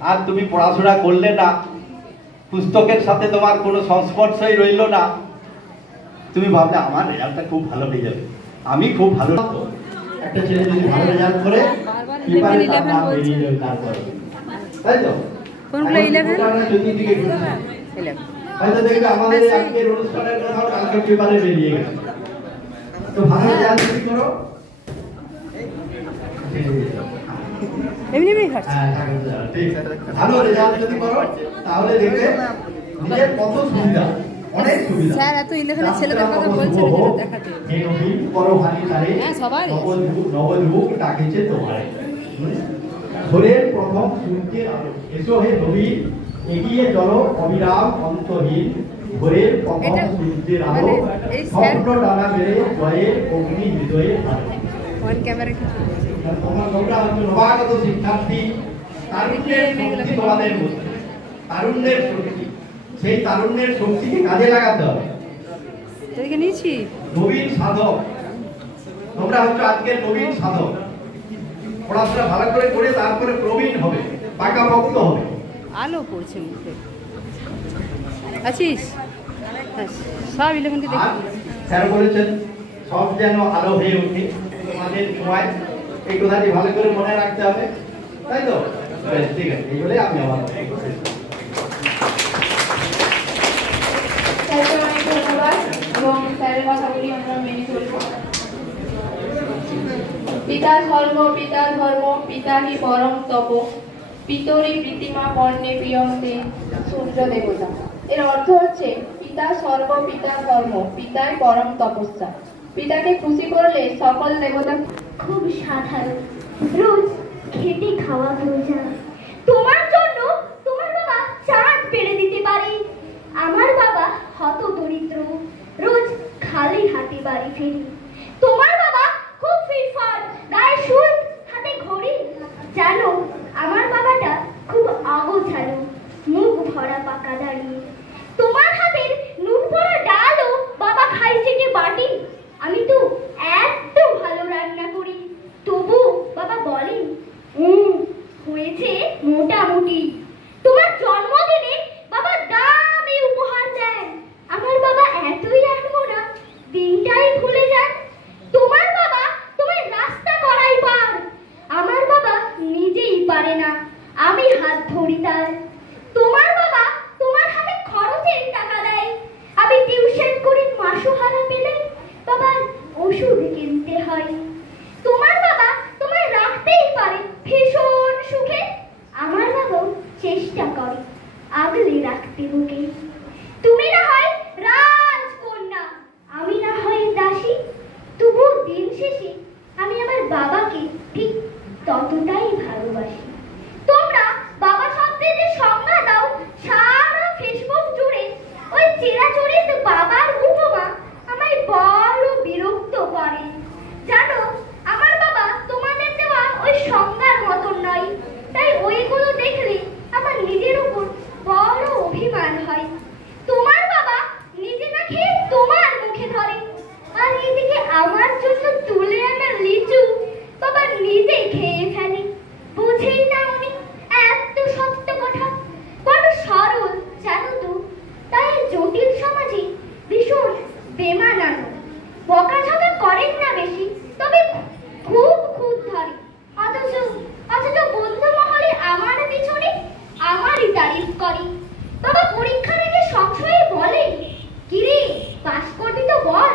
আর তুমি পড়াশোনা করলে না, পুস্তকের সাথে তোমার কোনো সংস্পর্শই রইল না, তুমি ভাবলে আমার রেজাল্টটা খুব ভালো হয়ে যাবে, আমি খুব ভালো। একটা ছেলে যদি ভালো রেজাল্ট করে তাই তো, হয়তো দেখবে আমাদের আজকের অনুষ্ঠানের কথা কালকে পেপারে বেরিয়ে গেছে। তো ভালো রেজাল্ট যদি করো, ভালো রেজাল্ট যদি করো, তাহলে দেখবে নিজের কত সুবিধা, অনেক সুবিধা। স্যার এত 11-এর ছেলেদের কথা বলছে দেখাতে। হ্যাঁ, সবাই নবযুবক ডাকেছে তোমার ভোরের প্রথম সূর্যের আলো। এসো হে নবীন, এগিয়ে চলো অবিরাম অন্তহীন। ভোরের প্রথম সূর্যের আলো, স্বপ্ন ডানা বেড়ে জয়ের অগ্নি হৃদয়ে আলো। তোমরা নবাগত শিক্ষার্থী, তারুণ্যের শক্তি তোমাদের মধ্যে, তারুণ্যের শক্তি, সেই তারুণ্যের শক্তিকে কাজে লাগাতে হবে। নবীন সাধক, তোমরা হচ্ছে আজকের নবীন সাধক। পড়াশোনা ভালো করে তারপরে প্রবীণ হবে, পাকাপোক্ত হবে। আলো পড়ছে মুখে। আছিস? সব 11কে দেখি। স্যার বলেছেন সব যেন আলো হয়ে ওঠে আমাদের সময়, এই কথাটি ভালো করে মনে রাখতে হবে, তাই তো? বেশ, ঠিক আছে, এই বলে আমি আমার স্যারকে অনেক ধন্যবাদ এবং স্যারের কথাগুলি আমরা মেনে চলব। পিতা স্বর্গ পিতা ধর্ম পিতা হি পরম তপ পিতরি প্রীতিমা বর্ণে প্রিয়ন্তে সূর্য দেবতা। এর অর্থ হচ্ছে পিতা স্বর্গ পিতা ধর্ম পিতাই পরম তপস্যা। পিতাকে খুশি করলে সকল দেবতা। খুব সাধারণ, রোজ খেটে খাওয়া বোঝা। তোমার জন্য তোমার বাবা চাঁদ পেড়ে দিতে পারে। আমার বাবা হত দরিদ্র, রোজ খালি হাতে বাড়ি ফেরি। তোমার বাবা খুব ফিটফাট, গায়ে সুট, হাতে ঘড়ি। জানো আমার বাবাটা খুব আগোছালো, মুখ ভরা পাকা দাড়ি। তোমার হাতের নুন পড়া ডালও বাবা খাই চেটে বাটি। আমি তো এত ভালো রান্না করি, তবু বাবা বলেন হয়েছে মোটামুটি। তোমার জন্মদিনে বাবা দামি উপহার দেন। আমার বাবা এতই আনমনা, দিনটাই ভুলে যান। তোমার বাবা তোমার রাস্তা করাই পার। আমার বাবা নিজেই পারে না, আমি হাত ধরি তার। তোমার বাবা তোমার হাতে খরচের টাকা দেয়। আমি টিউশন করি, মাসোহারা পেলে বাবার ওষুধ কিনতে হয়। তোমার বাবা তোমায় রাখতেই পারে ভীষণ সুখে। আমার বাবাও চেষ্টা করে আগলে রাখতে বুকে। তুমি না হয় রাজকন্যা, আমি না হয় দাসী, তবু দিন শেষে আমি আমার বাবাকে ঠিক ততটাই ভালোবাসি। তোমরা বাবা শব্দের যে সংজ্ঞা দাও সারা ফেসবুক জুড়ে, ওই চিরাচরিত বাবার উপমা আমায় বড় বিরক্ত করে। জানো আমার বাবা তোমাদের দেওয়া ওই সংজ্ঞার মতন নয়, তাই ওইগুলো দেখলে আমার নিজের উপর বড় অভিমান হয়। তোমার বাবা নিজে না খেয়ে তোমার মুখে ধরে, আর এদিকে আমার জন্য তুলে আনা লিচু বাবা নিজে খেয়ে ফেলে। বুঝেই না উনি এত সত্য কথা, বড় সরল জানো তো, তাই জটিল সমাজে ভীষণ বেমানানো। বকাঝকা করেন না বেশি, তবে খুব খুব ধরে। অথচ বন্ধু মহলে আমার পিছনে আমারই তারিফ করে। বাবা পরীক্ষার আগে সংশয়ে বলে, কিরে পাস করবি তো বল,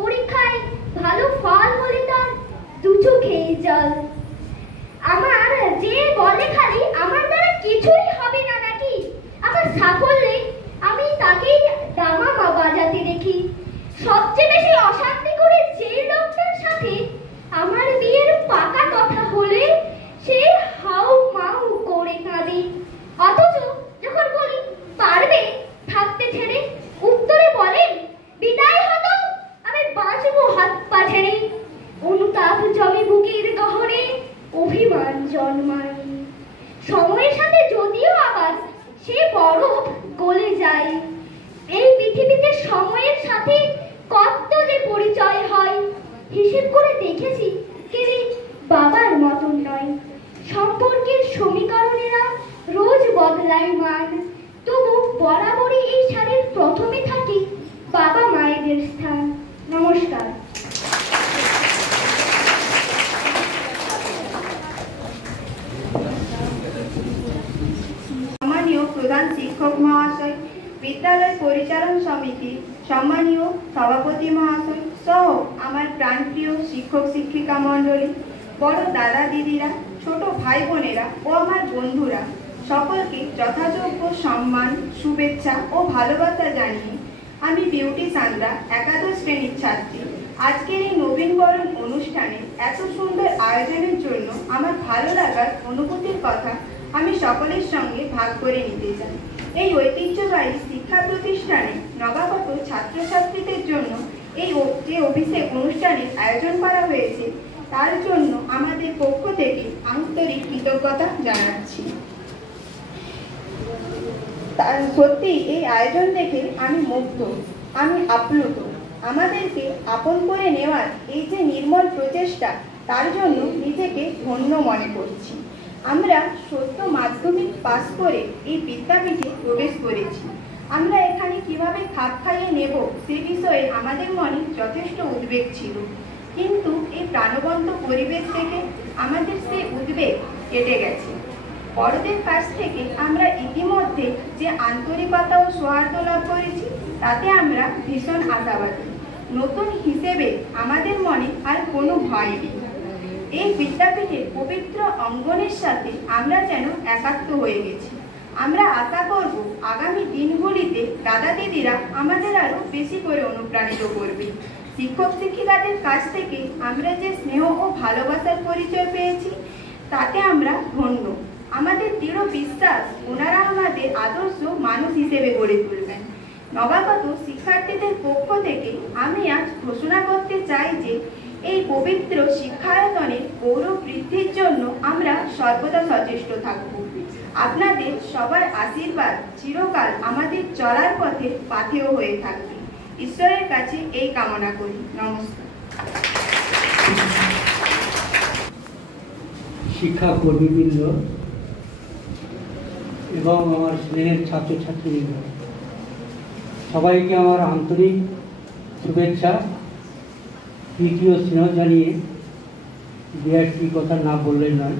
পরীক্ষায় ভালো ফল হলে তার দু চোখে জল। আমার যে বলে খালি আমার দ্বারা কিছুই হবে না নাকি, আমার সাফল্যে আমি তাকেই দামামা বাজাতে দেখি। সবচেয়ে বেশি অশান্তি করে যে লোকটার সাথে আমার বিয়ের পাকা কথা হলে সে হাউ মাউ করে কাঁদে। অথচ যখন বলি পারবে থাকতে ছেড়ে, উত্তরে বলেন বিদায় হতো আমি বাঁচবো হাত পা ছেড়ে। অনুতাপ জমে বুকের গহনে, অভিমান জন্মায়। সময়ের সাথে যদিও আবার সে বরফ গলে যায়। এই পৃথিবীতে সময়ের সাথে কত যে পরিচয় হয়, হিসেব করে দেখেছি কেবল বাবার মতন নয়। সম্পর্কের সমীকরণেরা রোজ বদলায় মান, তবু বরাবরই এই সারির প্রথমে থাকে বাবা মায়েদের স্থান। নমস্কার। সম্মানীয় প্রধান শিক্ষক মহাশয়, বিদ্যালয় পরিচালন সমিতি সম্মানীয় সভাপতি মহাশয় সহ আমার প্রাণপ্রিয় শিক্ষক শিক্ষিকা মণ্ডলী, বড় দাদা দিদিরা, ছোট ভাই বোনেরা ও আমার বন্ধুরা, সকলকে যথাযোগ্য সম্মান, শুভেচ্ছা ও ভালোবাসা জানিয়ে আমি বিউটি সান্দ্রা একাদশ শ্রেণীর ছাত্রী। আজকের এই নবীনবরণ অনুষ্ঠানে এত সুন্দর আয়োজনের জন্য আমার ভালো লাগার অনুভূতির কথা আমি সকলের সঙ্গে ভাগ করে নিতে চাই। এই ঐতিহ্যবাহী শিক্ষা প্রতিষ্ঠানে নবাগত ছাত্রছাত্রীদের জন্য এই যে অভিষেক অনুষ্ঠানের আয়োজন করা হয়েছে, তার জন্য আমাদের পক্ষ থেকে আন্তরিক কৃতজ্ঞতা জানাচ্ছি। সত্যি এই আয়োজন দেখে আমি মুগ্ধ, আমি আপ্লুত। আমাদেরকে আপন করে নেওয়ার এই যে নির্মল প্রচেষ্টা, তার জন্য নিজেকে ধন্য মনে করছি। আমরা সত্য মাধ্যম মাধ্যমিক পাস করে এই বিদ্যাপীঠে প্রবেশ করেছি। আমরা এখানে কিভাবে খাপ খাইয়ে নেব সে বিষয়ে আমাদের মনে যথেষ্ট উদ্বেগ ছিল, কিন্তু এই প্রাণবন্ত পরিবেশ থেকে আমাদের সেই উদ্বেগ কেটে গেছে। বড়দের কাছ থেকে আমরা ইতিমধ্যে যে আন্তরিকতা ও সৌহার্দ্য লাভ করেছি তাতে আমরা ভীষণ আশাবাদী। নতুন হিসেবে আমাদের মনে আর কোনো ভয় নেই। এই বিদ্যাপীঠের পবিত্র অঙ্গনের সাথে আমরা যেন একাত্ম হয়ে গেছি। আমরা আশা করব আগামী দিনগুলিতে দাদা দিদিরা আমাদের আরও বেশি করে অনুপ্রাণিত করবে। শিক্ষক শিক্ষিকাদের কাছ থেকে আমরা যে স্নেহ ও ভালোবাসার পরিচয় পেয়েছি তাতে আমরা ধন্য। আমাদের দৃঢ় বিশ্বাস ওনারা আমাদের আদর্শ মানুষ হিসেবে গড়ে তুলবেন। নবাগত শিক্ষার্থীদের পক্ষ থেকে আমি আজ ঘোষণা করতে চাই যে এই পবিত্র শিক্ষায়তনের গৌরব বৃদ্ধির জন্য আমরা সর্বদা সচেষ্ট থাকব। আপনাদের সবার আশীর্বাদ চিরকাল আমাদের চলার পথে পাথেয় হয়ে থাকবে। ঈশ্বরের কাছে এই কামনা করি। নমস্কার। শিক্ষাকর্মীবৃন্দ এবং আমার স্নেহের ছাত্রছাত্রীবৃন্দ, সবাইকে আমার আন্তরিক শুভেচ্ছা, প্রীতি ও স্নেহ জানিয়ে দু একটি কথা না বললেই নয়।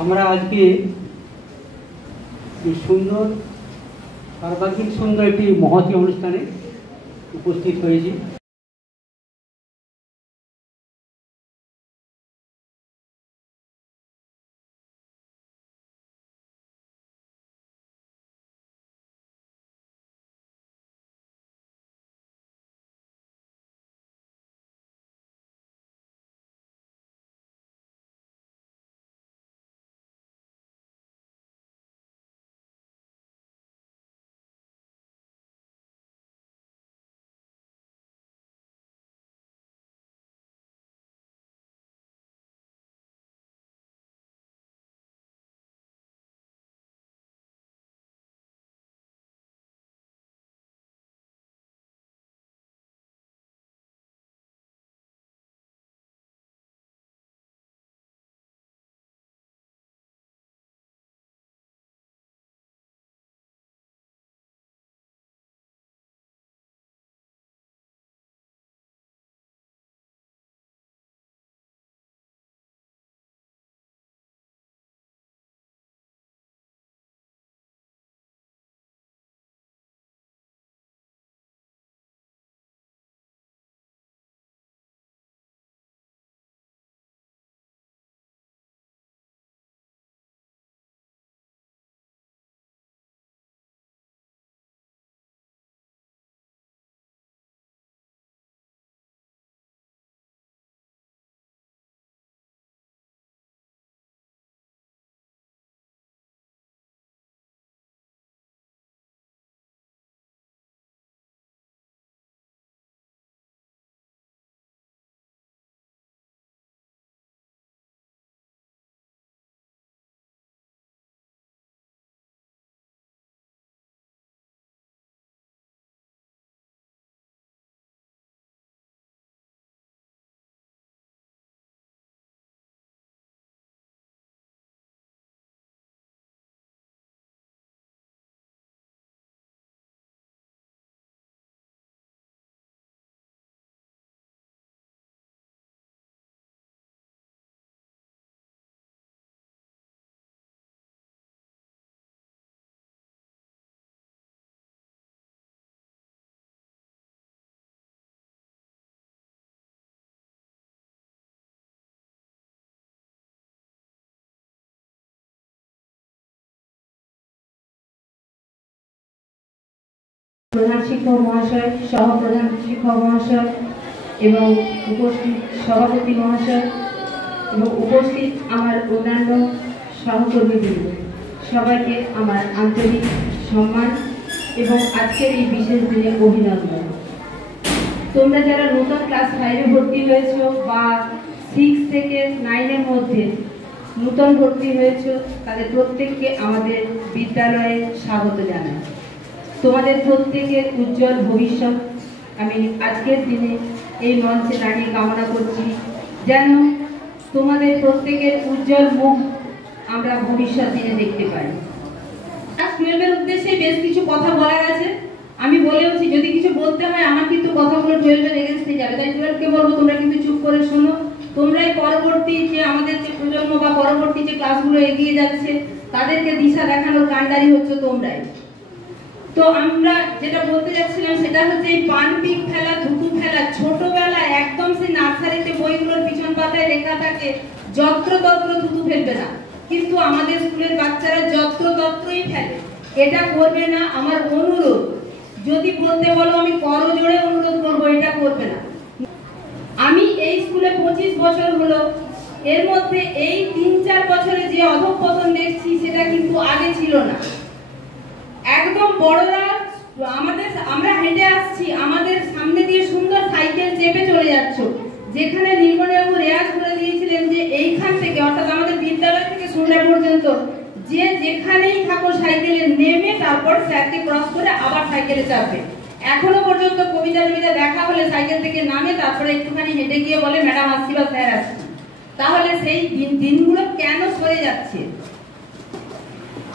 আমরা আজকে এই সুন্দর সর্বাঙ্গীন সুন্দর একটি মহতী অনুষ্ঠানে উপস্থিত হয়েছি। প্রধান শিক্ষক মহাশয়, সহপ্রধান শিক্ষক মহাশয় এবং উপস্থিত সভাপতি মহাশয় এবং উপস্থিত আমার অন্যান্য সহকর্মীবৃন্দ, সবাইকে আমার আন্তরিক সম্মান এবং আজকের এই বিশেষ দিনে অভিনন্দন। তোমরা যারা নতুন ক্লাস 5-এ ভর্তি হয়েছো বা 6 থেকে 9-এর মধ্যে নতুন ভর্তি হয়েছো, তাদের প্রত্যেককে আমাদের বিদ্যালয়ে স্বাগত জানাই। তোমাদের প্রত্যেকের উজ্জ্বল ভবিষ্যৎ আমি আজকের দিনে এই মঞ্চে দাঁড়িয়ে কামনা করছি, যেন তোমাদের প্রত্যেকের উজ্জ্বল মুখ আমরা ভবিষ্যৎ দিনে দেখতে পাই। ক্লাস 12 এর উদ্দেশ্যে বেশ কিছু কথা বলার আছে, আমি বলেওছি যদি কিছু বলতে হয় আমার কিন্তু কথাগুলো 12 এর এগেইনস্টে যাবে, তাই 12 কে বলবো তোমরা কিন্তু চুপ করে শোনো। তোমরাই পরবর্তী যে আমাদের যে প্রজন্ম বা পরবর্তী যে ক্লাসগুলো এগিয়ে যাচ্ছে তাদেরকে দিশা দেখানোর কাণ্ডারি হচ্ছে তোমরাই। তো আমরা যেটা বলতে যাচ্ছিলাম সেটা হচ্ছে এই পান পিক খেলা, ধুতু খেলা, ছোটবেলায় একদম সেই নার্সারিতে বইগুলোর পিছন পাতায় লেখা থাকে যত্রতত্র থুতু ফেলবে না, কিন্তু আমাদের স্কুলের বাচ্চারা যত্রতত্রই ফেলে। এটা করবে না, আমার অনুরোধ। যদি বলতে বলো আমি করজোড়ে অনুরোধ করবো, এটা করবে না। আমি এই স্কুলে 25 বছর হলো, এর মধ্যে এই 3-4 বছরে যে অধঃপতন দেখছি সেটা কিন্তু আগে ছিল না। একদম বড়রা আমরা হেঁটে আসছি, আমাদের সামনে দিয়ে সুন্দর সাইকেল চেপে চলে যাচ্ছ, যেখানে নীলমণিবাবু রেয়াজ করে দিয়েছিলেন যে এইখান থেকে অর্থাৎ আমাদের বিদ্যালয় থেকে সন্ধ্যা পর্যন্ত যে যেখানেই থাকো সাইকেলে নেমে তারপর স্যারকে ক্রস করে আবার সাইকেলে চাপবে। এখনো পর্যন্ত কবিতা দেখা হলে সাইকেল থেকে নামে তারপরে একটুখানি হেঁটে গিয়ে বলে ম্যাডাম আসছি বা স্যার আসছি। তাহলে সেই দিনগুলো কেন সরে যাচ্ছে?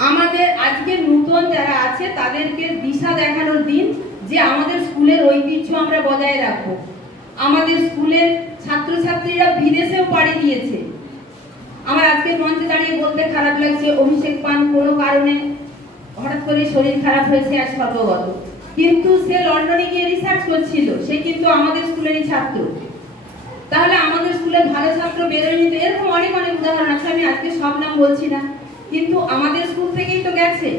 আমাদের আজকে নতুন যারা আছে তাদেরকে দিশা দেখানোর দিন যে আমাদের স্কুলের ঐতিহ্য আমরা বজায় রাখবো। আমাদের স্কুলের ছাত্রছাত্রীরা বিদেশেও পাড়ি দিয়েছে। আমার আজকের মঞ্চে দাঁড়িয়ে বলতে খারাপ লাগছে, অভিষেক পান কোনো কারণে হঠাৎ করে শরীর খারাপ হয়েছে আজ সর্বগত, কিন্তু সে লন্ডনে গিয়ে রিসার্চ করছিল, সে কিন্তু আমাদের স্কুলেরই ছাত্র। তাহলে আমাদের স্কুলের ভালো ছাত্র বেরোয়নি তো? এরকম অনেক অনেক উদাহরণ আছে, আমি আজকে সব নাম বলছি না, কিন্তু আমাদের স্কুল থেকেই তো গেছে।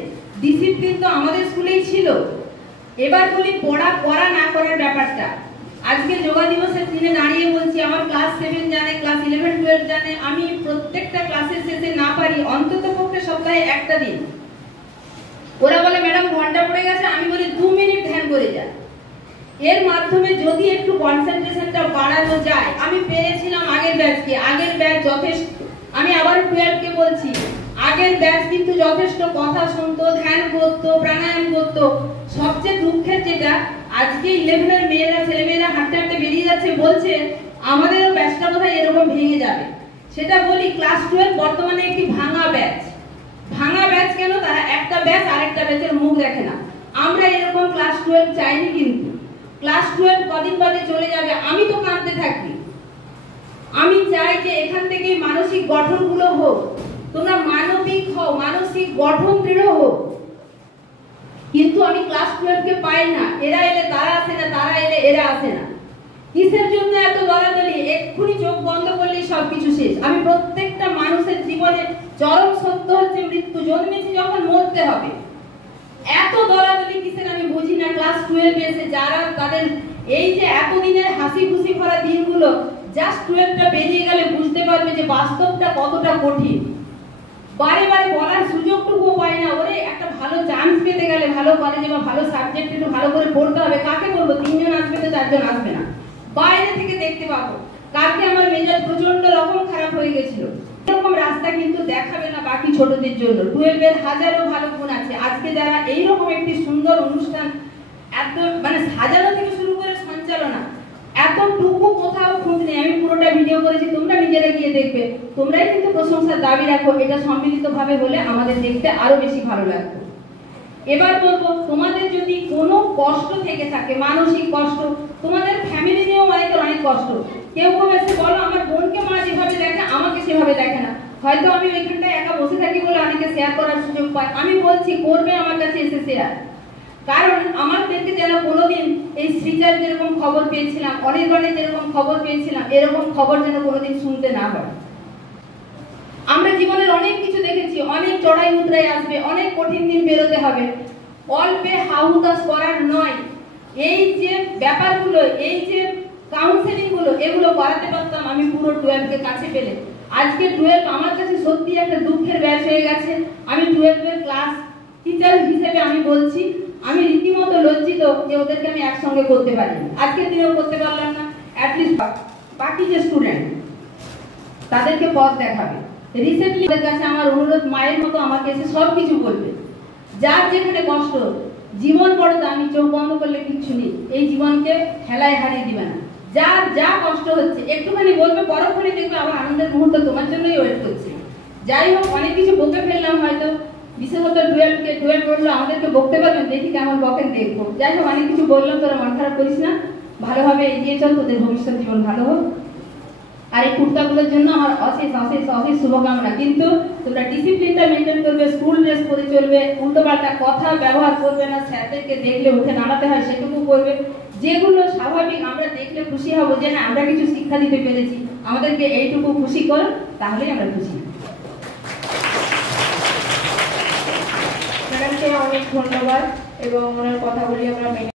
ডিসিপ্লিন তো আমাদের স্কুলেই ছিল। এবার বলি পড়া না করার ব্যাপারটা। আজকে যোগা দিবসের দিনে দাঁড়িয়ে বলছি আমার ক্লাস 7 জানে, ক্লাস 11-12 জানে, আমি প্রত্যেকটা ক্লাসের শেষে না পারি অন্তত পক্ষে সপ্তাহে একটা দিন। ওরা বলে ম্যাডাম ঘন্টা পড়ে গেছে, আমি বলি 2 মিনিট ধ্যান করে যা। এর মাধ্যমে যদি একটু কনসেন্ট্রেশনটা বাড়ানো যায়, আমি পেয়েছিলাম আগের ব্যাচকে, আগের ব্যাচ যথেষ্ট, আমি আবার 12 কে বলছি আগের ব্যাচ কিন্তু যথেষ্ট কথা শুনতো, ধ্যান করতো, প্রাণায়াম করতো। সবচেয়ে দুঃখের যেটা আজকে 11 এর মেয়েরা, ছেলেমেয়েরা হাঁটতে হাঁটতে বেরিয়ে যাচ্ছে, বলছে আমাদেরও ব্যাচটা বোধহয় এরকম ভেঙে যাবে। সেটা বলি ক্লাস 12 বর্তমানে একটি ভাঙা ব্যাচ। ভাঙা ব্যাচ কেন? তারা একটা ব্যাচ আরেকটা ব্যাচের মুখ দেখে না। আমরা এরকম ক্লাস 12 চাইনি, কিন্তু ক্লাস 12 কদিন বাদে চলে যাবে, আমি তো কাঁদতে থাকি। আমি চাই যে এখান থেকে মানসিক গঠনগুলো হোক, তোমরা মানবিক হও, মানসিক গঠন দৃঢ় হোক। কিন্তু আমি ক্লাস 12 কে পাই না। এরা এলে তারা আসে না, তারা এলে এরা আসে না। কিসের জন্য এত দলাদলি? এক্ষুনি চোখ বন্ধ করলেই সবকিছু শেষ। আমি প্রত্যেকটা মানুষের জীবনে চরম সত্য হচ্ছে মৃত্যু। জন্মেছি যখন মরতে হবে। এত দলাদলি কিসের আমি বুঝি না। ক্লাস 12 এসে যারা তাদের এই যে এতদিনের হাসি খুশি ভরা দিনগুলো, জাস্ট 12টা বেরিয়ে গেলে বুঝতে পারবে যে বাস্তবটা কতটা কঠিন। বারে বারে বলার সুযোগটুকু পাই না। ওরে একটা ভালো চান্স পেতে গেলে ভালো কলেজে বা ভালো সাবজেক্টে একটু ভালো করে পড়তে হবে। কাকে বলবো? 3 জন আসবে তো 4 জন আসবে না। বাইরে থেকে দেখতে পাবো। কালকে আমার মেজাজ প্রচন্ড রকম খারাপ হয়ে গেছিল। এরকম রাস্তা কিন্তু দেখাবে না বাকি ছোটদের জন্য। 12 এর হাজারো ভালো গুণ আছে। আজকে যারা এইরকম একটি সুন্দর অনুষ্ঠান এত মানে সাজানো থেকে শুরু করে সঞ্চালনা, এতটুকু কোথাও খুঁজ নেই। আমি পুরোটা ভিডিও করেছি, তোমরা নিজেরা গিয়ে দেখবে। তোমরাই কিন্তু প্রশংসার দাবি রাখো। এটা সম্মিলিতভাবে হলে আমাদের দেখতে আরো বেশি ভালো লাগবে। এবার বলবো, তোমাদের যদি কোনো কষ্ট থেকে থাকে, মানসিক কষ্ট, তোমাদের ফ্যামিলি নিয়েও অনেক কষ্ট। কেউ এসে বলো আমার বোনকে মা যেভাবে দেখে আমাকে সেভাবে দেখে না। হয়তো আমি ওইখানটায় একা বসে থাকি বলে অনেকে শেয়ার করার সুযোগ পাই। আমি বলছি করবে আমার কাছে এসে শেয়ার। কারণ আমাদেরকে যেন কোনোদিন এই শ্রীজার যেরকম খবর পেয়েছিলাম, অনির্বাণের যেরকম খবর পেয়েছিলাম, এরকম খবর যেন কোনোদিন শুনতে না হয়। আমরা জীবনের অনেক কিছু দেখেছি, অনেক চড়াই উতরাই আসবে, অনেক কঠিন দিন বেরোতে হবে। অল্পে হাহুতাশ করার নয়। এই যে ব্যাপারগুলো, এই যে কাউন্সেলিং গুলো, এগুলো করাতে পারতাম আমি পুরো 12 কে কাছে পেলে। আজকে 12 আমার কাছে সত্যি একটা দুঃখের ব্যাচ হয়ে গেছে। আমি 12 এর ক্লাস টিচার হিসেবে আমি বলছি, আমি রীতিমতো লজ্জিত যে ওদেরকে আমি একসঙ্গে করতে পারিনি। আজকের দিনেও করতে পারলাম না। অ্যাটলিস্ট বাকি যে স্টুডেন্ট তাদেরকে পথ দেখাবে। রিসেন্টলি ওদের কাছে আমার অনুরোধ, মায়ের মতো আমাকে এসে সব কিছু বলবে। যার যেখানে কষ্ট, জীবন বড় দামি, চোখ বন্ধ করলে কিচ্ছু নেই। এই জীবনকে হেলায় হারিয়ে দিবে না। যার যা কষ্ট হচ্ছে একটুখানি বলবে, পরক্ষণে দেখবে আবার আনন্দের মুহূর্ত তোমার জন্যই ওয়েট করছে। যাই হোক, অনেক কিছু বকে ফেললাম হয়তো, বিশেষত ডুয়েল বললো আমাদেরকে বকতে পারবেন, দেখি কেমন বকেন দেখবো। যাই হোক, অনেক কিছু বললাম, তোরা মন খারাপ করিস না, ভালোভাবে এগিয়ে চল, তোদের ভবিষ্যৎ জীবন ভালো হোক। আর এই কুর্তাগুলোর জন্য আমার অশেষ অশেষ অশেষ শুভকামনা। কিন্তু তোমরা ডিসিপ্লিনটা মেনটেন করবে, স্কুল ড্রেস পরে চলবে, উল্টোপাল্টা কথা ব্যবহার করবে না, স্যারদেরকে দেখলে উঠে দাঁড়াতে হয় সেটুকু করবে, যেগুলো স্বাভাবিক আমরা দেখলে খুশি হব যে হ্যাঁ আমরা কিছু শিক্ষা দিতে পেরেছি, আমাদেরকে এইটুকু খুশি করো, তাহলেই আমরা খুশি। ম্যাডামকে অনেক ধন্যবাদ এবং ওনার কথাগুলি আমরা মেনে